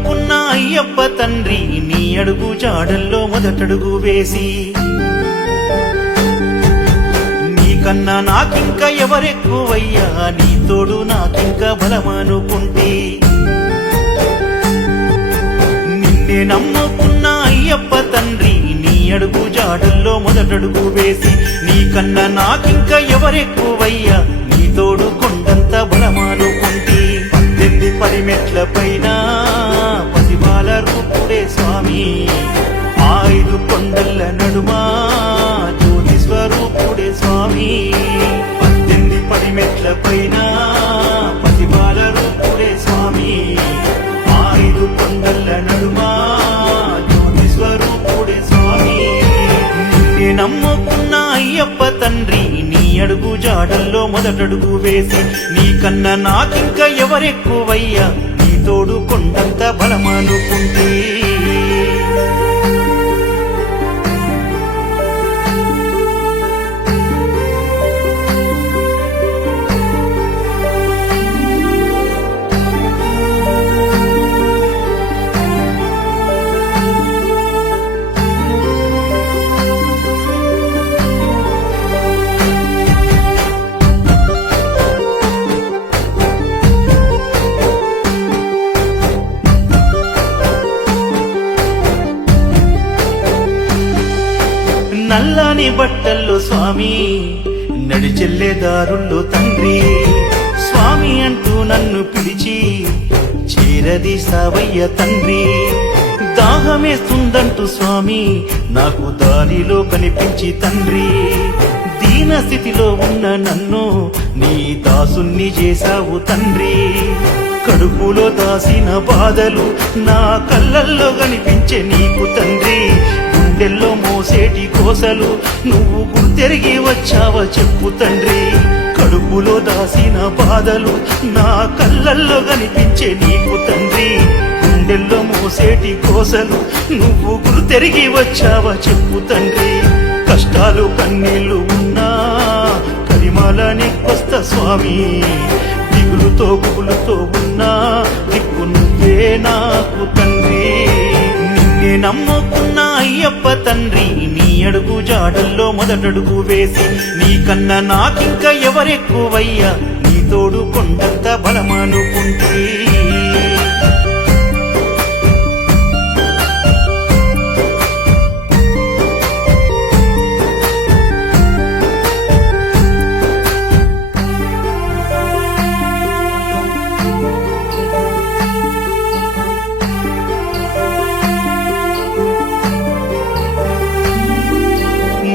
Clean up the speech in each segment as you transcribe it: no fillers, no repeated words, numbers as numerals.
నమ్ముకున్న అయ్యప్ప తండ్రి నీ అడుగు జాడల్లో మొదటడుగు వేసి నీకన్నా నాకింక ఎవరెక్కువయ్యా నీ తోడు నాకింక బలమనుకుంటే నిన్నే నమ్ముకున్న అయ్యప్ప తండ్రి నీ అడుగు జాడల్లో మొదటడుగు వేసి నీకన్నా నాకింక ఎవరెక్కువయ్యా నీ తోడు కొండంత బలమనుకుంటే 18 మెట్ల పైన పసిబాల రూపుడే స్వామి 5 కొండల నడుమా జ్యోతి స్వరూపుడే స్వామి 18 మెట్ల పైన పసిబాల రూపుడే స్వామి 5 కొండల నడుమా జ్యోతి స్వరూపుడే స్వామి నిన్నే నమ్ముకున్న అయ్యప్ప తండ్రి నీ అడుగు జాడల్లో మొదటడుగు వేసి నీకన్నా నాకింక ఎవరెక్కువయ్యా నీ తోడు కొండంత బలమనుకుంటే నల్లని బట్టల్లో స్వామి నడిచెల్లే దారుల్లో తండ్రి స్వామి అంటూ నన్ను పిలిచి చేరదీసావయ్య తండ్రి దాహమేస్తుందంటూ స్వామి నాకు దారిలో కనిపించి తండ్రి దీన స్థితిలో ఉన్న నన్ను నీ దాసుని చేశావు తండ్రి కడుపులో దాసిన బాధలు నా కళ్ళల్లో కనిపించే నీకు తండ్రి గుండెల్లో మోసేటి కోసలు నువ్వు గుర్తెరిగి వచ్చావా చెప్పు తండ్రి కడుపులో దాసిన బాధలు నా కళ్ళల్లో కనిపించే నీకు తండ్రి గుండెల్లో మోసేటి కోసలు నువ్వు గుర్తెరిగి వచ్చావా చెప్పు తండ్రి కష్టాలు కన్నీళ్లు ఉన్నా కరిమాల నీకొస్తా స్వామి దిగులుతో గుబులుతో ఉన్నా దిక్కు నువ్వే నాకు తండ్రి నిన్నే నమ్ముకున్న అయ్యప్ప తండ్రి నీ అడుగు జాడల్లో మొదటడుగు వేసి నీకన్నా నాకింక ఎవరెక్కువయ్యా నీ తోడు కొండంత బలమనుకుంటే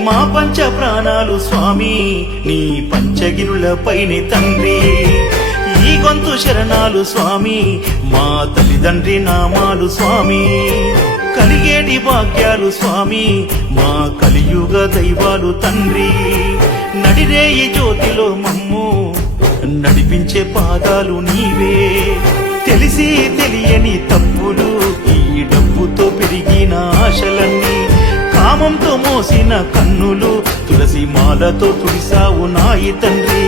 మా పంచ ప్రాణాలు స్వామి నీ పంచగిరులపైని తండ్రి ఈ గొంతు శరణాలు స్వామి మా తల్లిదండ్రి నామాలు స్వామి కలిగేటి భాగ్యాలు స్వామి మా కలియుగ దైవాలు తండ్రి నడిరేయి జ్యోతిలో మమ్ము నడిపించే పాదాలు నీవే తెలిసి తెలియని తప్పులు ఈ డబ్బుతో పెరిగిన ఆశలన్నీ కామంతో మోసిన కన్నులు తులసి మాలతో తుడిసావు నాయి తండ్రి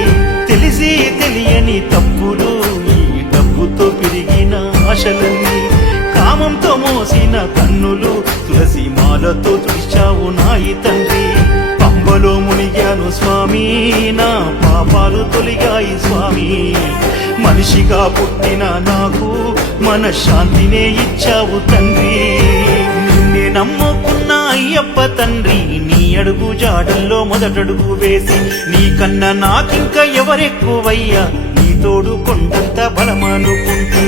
తెలిసి తెలియని తప్పులు ఈ డబ్బుతో పెరిగిన ఆశలన్నీ కామంతో మోసిన కన్నులు తులసి మాలతో తుడిచావు నాయి తండ్రి పంబలో మునిగాను స్వామి నా పాపాలు తొలిగాయి స్వామి మనిషిగా పుట్టిన నాకు మనశ్శాంతినే ఇచ్చావు తండ్రి నిన్నే నమ్ముకున్న అయ్యప్ప తండ్రి నీ అడుగు జాడల్లో మొదటడుగు వేసి నీకన్నా నాకింక ఎవరెక్కువయ్యా నీ తోడు కొండంత బలమనుకుంటే